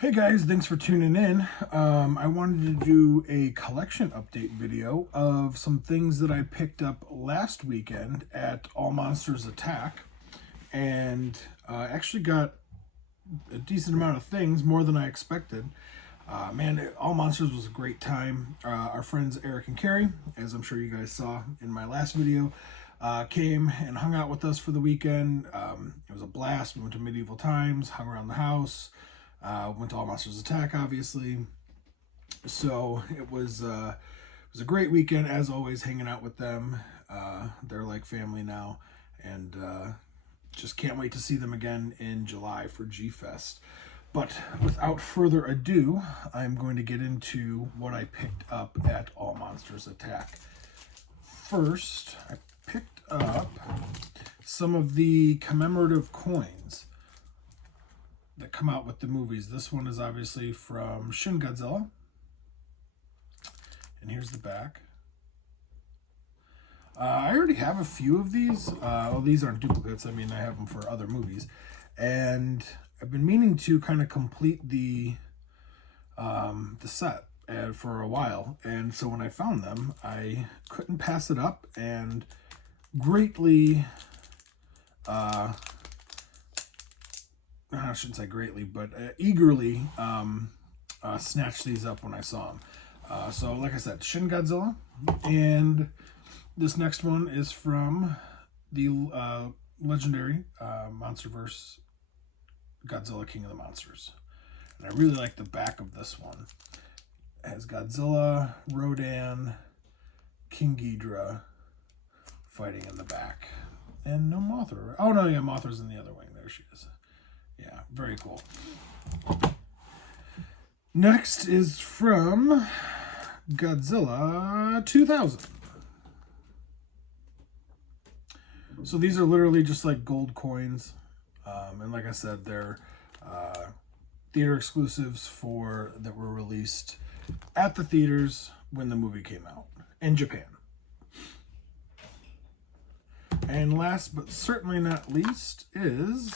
Hey guys, thanks for tuning in. I wanted to do a collection update video of some things that I picked up last weekend at All Monsters Attack, and actually got a decent amount of things, more than I expected. All Monsters was a great time. Our friends Eric and Carrie, as I'm sure you guys saw in my last video, came and hung out with us for the weekend. It was a blast. We went to medieval times, hung around the house. Went to All Monsters Attack, obviously. So it was a great weekend, as always, hanging out with them. They're like family now, and just can't wait to see them again in July for G-Fest. But without further ado, I'm going to get into what I picked up at All Monsters Attack. First, I picked up some of the commemorative coins that come out with the movies. This one is obviously from Shin Godzilla. And here's the back. I already have a few of these. Well, these aren't duplicates. I mean, I have them for other movies. And I've been meaning to kind of complete the set for a while. And so when I found them, I couldn't pass it up and greatly... I shouldn't say greatly, but eagerly snatched these up when I saw them. So, like I said, Shin Godzilla. And this next one is from the legendary MonsterVerse Godzilla King of the Monsters. And I really like the back of this one. It has Godzilla, Rodan, King Ghidorah fighting in the back. And no Mothra. Oh, no, yeah, Mothra's in the other wing. There she is. Yeah, very cool. Next is from Godzilla 2000. So these are literally just like gold coins. And like I said, they're theater exclusives that were released at the theaters when the movie came out in Japan. And last but certainly not least is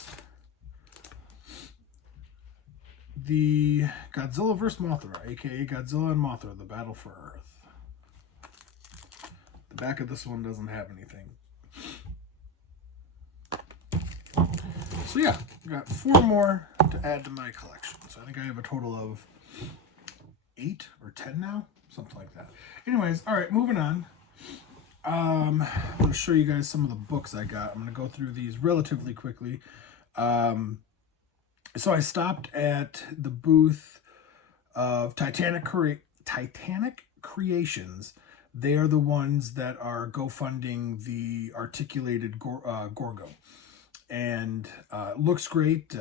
the Godzilla vs. Mothra, aka Godzilla and Mothra, the Battle for Earth. The back of this one doesn't have anything. So yeah, got 4 more to add to my collection. So I think I have a total of 8 or 10 now, something like that. Anyways, all right, moving on. I'm going to show you guys some of the books I got. I'm going to go through these relatively quickly. So I stopped at the booth of Titanic Creations. They are the ones that are GoFunding the articulated Gorgo. And it looks great.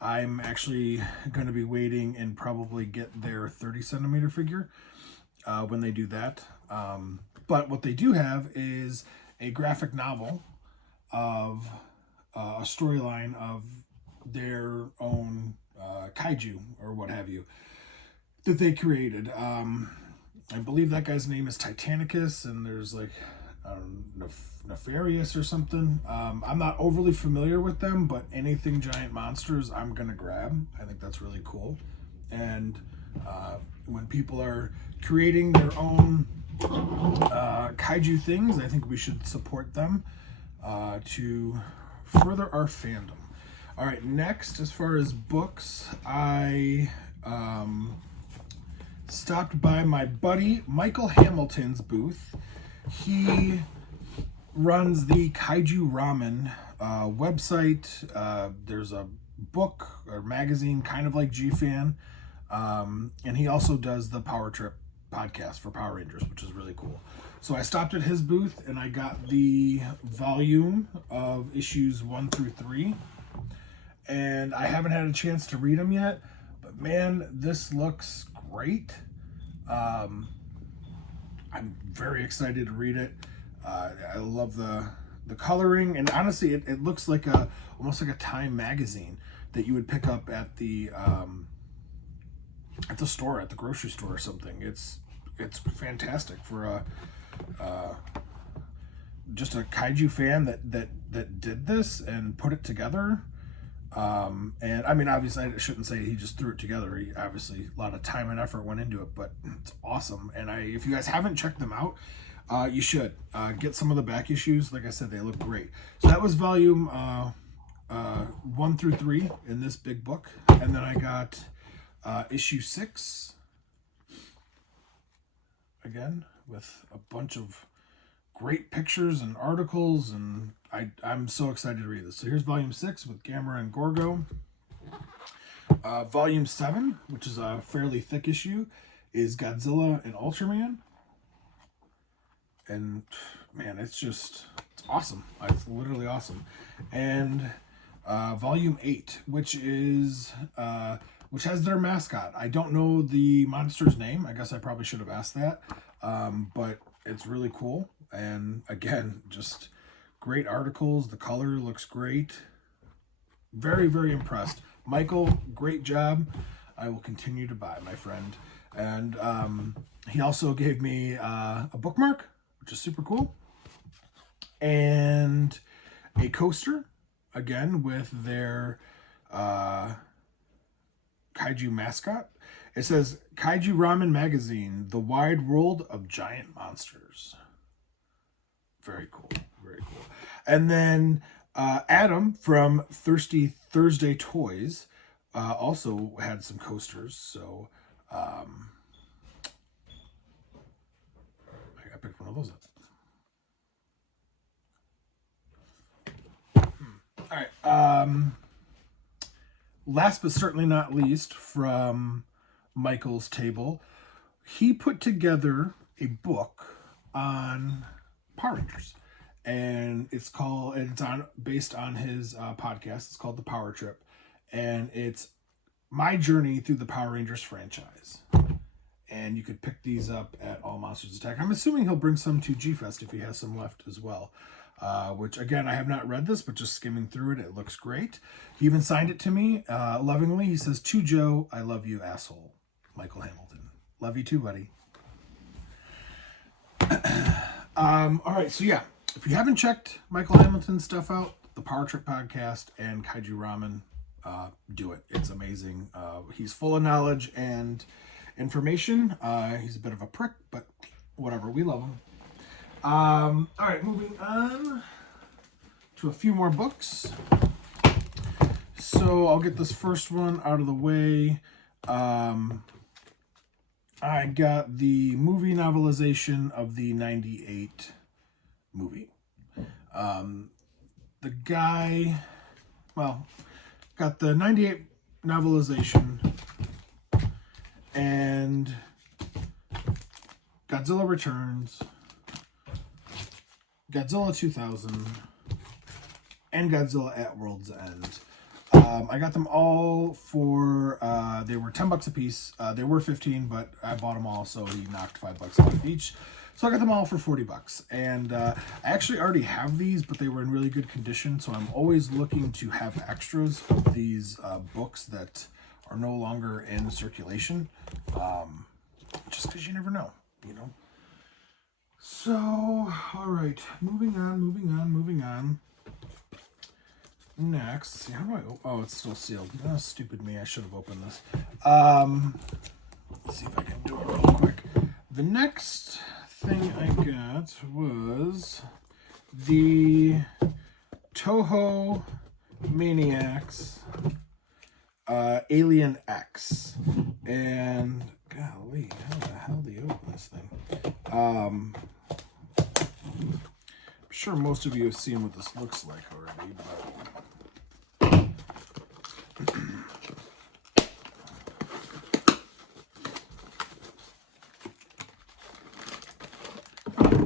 I'm actually going to be waiting and probably get their 30 centimeter figure when they do that. But what they do have is a graphic novel of a storyline of their own kaiju or what have you that they created. I believe that guy's name is Titanicus, and there's like Nefarious or something. I'm not overly familiar with them, but anything giant monsters I'm gonna grab. I think that's really cool. And when people are creating their own kaiju things, I think we should support them to further our fandom. All right, next, as far as books, I stopped by my buddy Michael Hamilton's booth. He runs the Kaiju Ramen website. There's a book or magazine, kind of like G-Fan. And he also does the Power Trip podcast for Power Rangers, which is really cool. So I stopped at his booth and I got the volume of issues 1 through 3. And I haven't had a chance to read them yet, but man, this looks great. I'm very excited to read it. I love the coloring, and honestly, it looks like almost like a Time magazine that you would pick up at the store, at the grocery store or something. It's fantastic for just a kaiju fan that did this and put it together. And I mean, obviously I shouldn't say he just threw it together. He obviously a lot of time and effort went into it, but it's awesome. And if you guys haven't checked them out, you should get some of the back issues. Like I said, they look great. So that was volume 1 through 3 in this big book. And then I got issue 6 again with a bunch of great pictures and articles, and I'm so excited to read this. So here's volume 6 with Gamera and Gorgo. Volume 7, which is a fairly thick issue, is Godzilla and Ultraman. And man, it's awesome. It's literally awesome. And volume 8, which has their mascot. I don't know the monster's name. I guess I probably should have asked that. But it's really cool. And again, just great articles. The color looks great. Very, very impressed. Michael, great job. I will continue to buy, my friend. And he also gave me a bookmark, which is super cool. And a coaster, again, with their Kaiju mascot. It says, Kaiju Ramen Magazine, the wide world of giant monsters. Very cool. Very cool. And then Adam from Thirsty Thursday Toys also had some coasters. So I picked one of those up. All right. Last but certainly not least, from Michael's table, he put together a book on Power Rangers, and it's based on his podcast. It's called The Power Trip, and it's my journey through the Power Rangers franchise. And you could pick these up at All Monsters Attack. I'm assuming he'll bring some to G-Fest if he has some left as well. Which, again, I have not read this, but just skimming through it, it looks great. He even signed it to me lovingly. He says, "To Joe, I love you, asshole. Michael Hamilton." Love you too, buddy. All right, so yeah, if you haven't checked Michael Hamilton's stuff out, the Power Trip podcast and Kaiju Ramen, do it. It's amazing. He's full of knowledge and information. He's a bit of a prick, but whatever. We love him. All right, moving on to a few more books. So I'll get this first one out of the way. I got the movie novelization of the 98 movie. The guy, got the 98 novelization and Godzilla Returns, Godzilla 2000, and Godzilla at World's End. I got them all for, they were $10 a piece. They were 15, but I bought them all, so he knocked $5 off each. So I got them all for $40. And I actually already have these, but they were in really good condition, so I'm always looking to have extras of these books that are no longer in circulation, just because you never know, you know. So, all right, moving on. Next, how do I, oh, it's still sealed. Oh, stupid me, I should have opened this. Let's see if I can do it real quick. The next thing I got was the Toho Maniacs Alien X. And golly, how the hell do you open this thing? I'm sure most of you have seen what this looks like already, but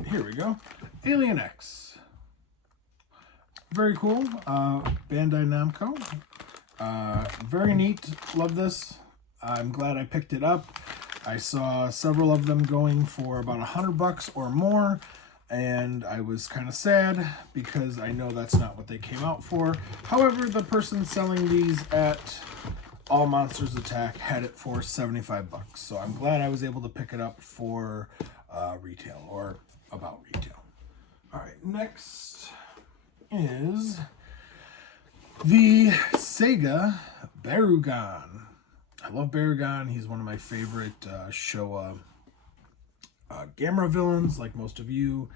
here we go. Alien X. Very cool. Bandai Namco. Very neat. Love this. I'm glad I picked it up. I saw several of them going for about $100 or more, and I was kind of sad because I know that's not what they came out for. However, the person selling these at All Monsters Attack had it for $75, so I'm glad I was able to pick it up for retail, or about retail. All right, next is The Sega Barugan. I love Barugan. He's one of my favorite Showa Gamera villains, like most of you.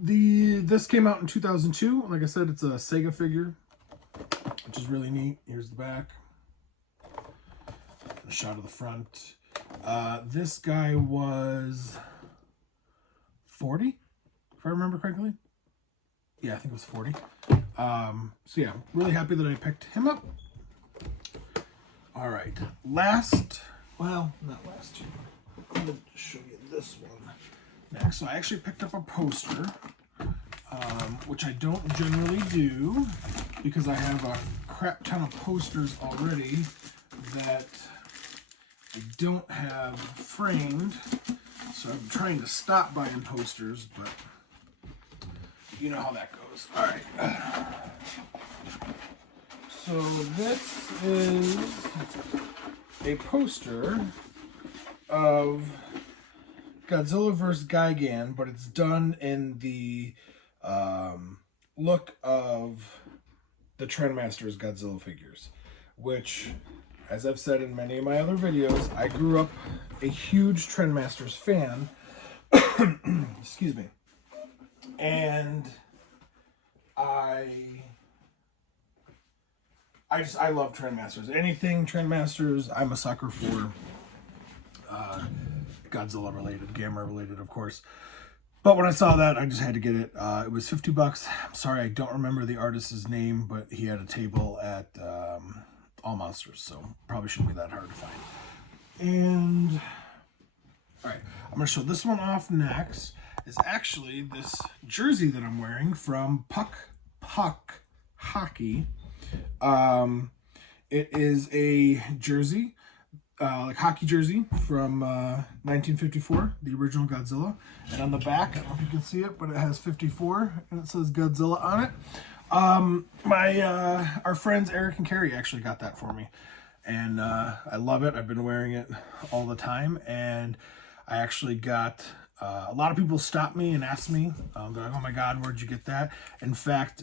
This came out in 2002. Like I said, it's a Sega figure, which is really neat. Here's the back. A shot of the front. This guy was 40, if I remember correctly. Yeah, I think it was 40. So yeah, really happy that I picked him up. All right, well, not last year. I'm going to show you this one next. So I actually picked up a poster, which I don't generally do because I have a crap ton of posters already that I don't have framed. So I'm trying to stop buying posters, but you know how that goes. All right. So this is a poster of Godzilla vs. Gigan, but it's done in the look of the Trendmasters Godzilla figures, which, as I've said in many of my other videos, I grew up a huge Trendmasters fan. Excuse me. And I love Trendmasters. Anything Trendmasters, I'm a sucker for. Godzilla related, Gamera related, of course. But when I saw that, I just had to get it. It was 50 bucks. I'm sorry, I don't remember the artist's name, but he had a table at All Monsters, so probably shouldn't be that hard to find. And all right, I'm going to show this one off next. Is actually this jersey that I'm wearing from Puck Hockey. It is a jersey, like hockey jersey from 1954, the original Godzilla. And on the back, I don't know if you can see it, but it has 54 and it says Godzilla on it. Our friends Eric and Carrie actually got that for me, and I love it. I've been wearing it all the time, and I actually got a lot of people stopped me and asked me, they're like, oh my God, where'd you get that? In fact,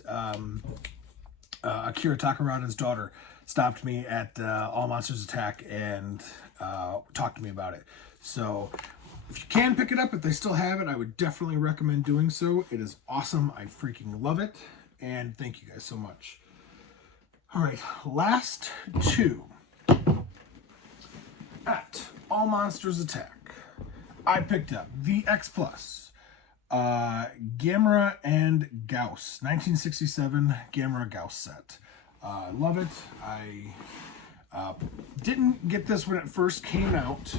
Akira Takarada's daughter stopped me at All Monsters Attack and talked to me about it. So if you can pick it up, if they still have it, I would definitely recommend doing so. It is awesome. I freaking love it. And thank you guys so much. All right, last two. At All Monsters Attack, I picked up the X Plus, Gamera and Gauss, 1967 Gamera Gauss set. Love it. I didn't get this when it first came out,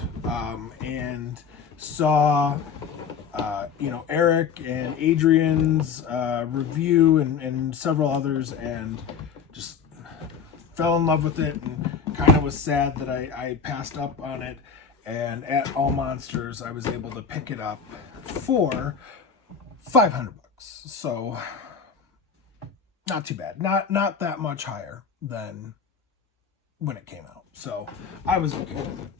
and saw, Eric and Adrian's review and several others, and just fell in love with it, and kind of was sad that I passed up on it. And at All Monsters, I was able to pick it up for 500 bucks. So not too bad. Not that much higher than when it came out. So I was okay with it.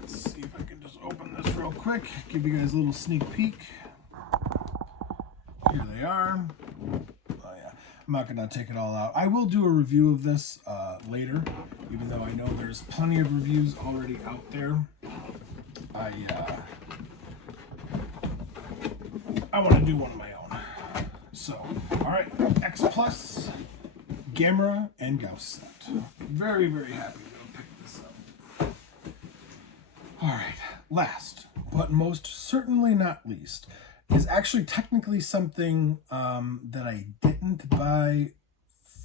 Let's see if I can just open this real quick, give you guys a little sneak peek. Here they are. Oh yeah, I'm not gonna take it all out. I will do a review of this later, even though I know there's plenty of reviews already out there. I want to do one of my own. So, all right, X Plus, Gamera, and Gauss set. Very, very happy to pick this up. All right, last but most certainly not least is actually technically something that I didn't buy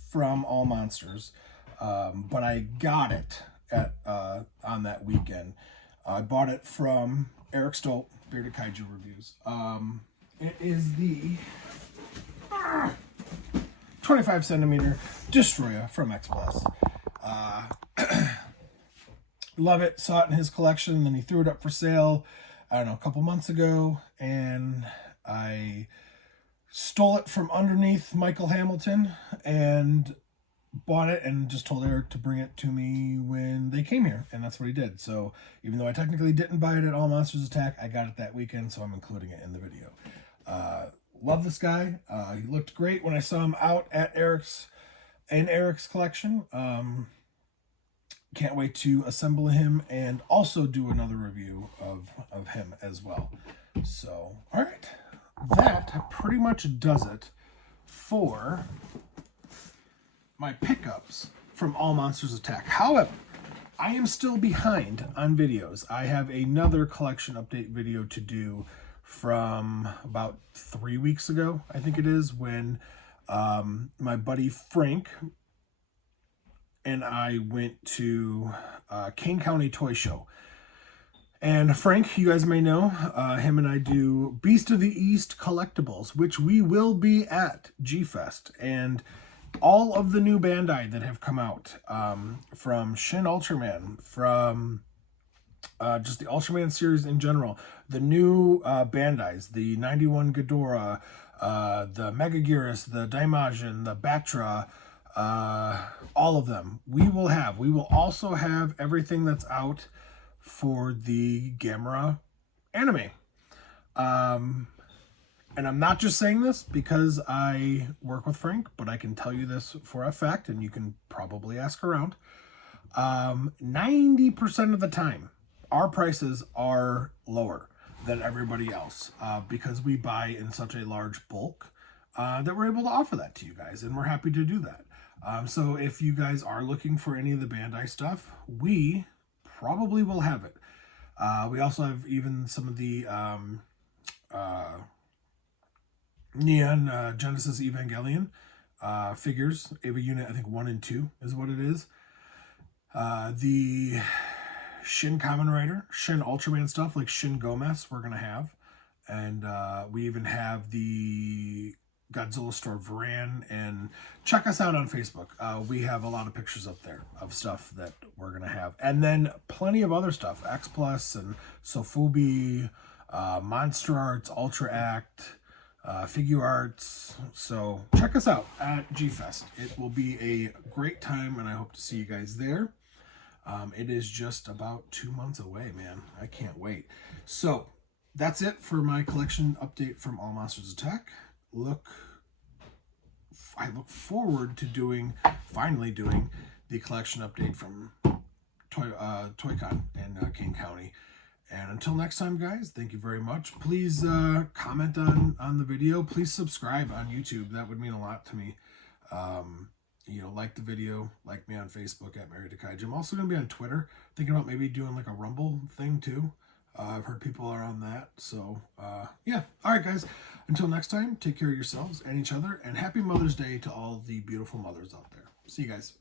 from All Monsters, but I got it at on that weekend. I bought it from Eric Stolt, Bearded Kaiju Reviews. It is the 25 centimeter Destroyer from X Plus. Love it. Saw it in his collection, and then he threw it up for sale, I don't know, a couple months ago, and I stole it from underneath Michael Hamilton and bought it and just told Eric to bring it to me when they came here, and that's what he did. So even though I technically didn't buy it at All Monsters Attack, I got it that weekend, so I'm including it in the video. Love this guy. He looked great when I saw him out at Eric's collection. Can't wait to assemble him and also do another review of him as well. So, all right, that pretty much does it for my pickups from All Monsters Attack. However, I am still behind on videos. I have another collection update video to do from about 3 weeks ago, I think it is, when my buddy Frank and I went to Kane County Toy Show. And Frank, you guys may know, him and I do Beast of the East collectibles, which we will be at G-Fest. And all of the new Bandai that have come out, from Shin Ultraman, from just the Ultraman series in general, the new Bandais, the 91 Ghidorah, the Megaguirus, the Daimajin, the Batra, all of them we will also have everything that's out for the Gamera anime. And I'm not just saying this because I work with Frank, but I can tell you this for a fact, and you can probably ask around. 90% of the time, our prices are lower than everybody else because we buy in such a large bulk that we're able to offer that to you guys, and we're happy to do that. So if you guys are looking for any of the Bandai stuff, we probably will have it. We also have even some of the Neon Genesis Evangelion figures. Ava Unit, I think 1 and 2 is what it is. The Shin Kamen Rider, Shin Ultraman stuff like Shin Gomez we're going to have. And we even have the Godzilla Store Varan, and check us out on Facebook. We have a lot of pictures up there of stuff that we're going to have. And then plenty of other stuff, X Plus and Sofubi, Monster Arts, Ultra Act, Figure Arts. So check us out at G-Fest. It will be a great time, and I hope to see you guys there. It is just about 2 months away, man. I can't wait. So that's it for my collection update from All Monsters Attack. I look forward to finally doing the collection update from ToyCon in Kane County. And until next time, guys, thank you very much. Please comment on the video. Please subscribe on YouTube. That would mean a lot to me. Like the video, like me on Facebook at Married to Kaiju. I'm also going to be on Twitter, thinking about maybe doing like a Rumble thing too. I've heard people are on that. So, yeah. All right, guys. Until next time, take care of yourselves and each other. And happy Mother's Day to all the beautiful mothers out there. See you guys.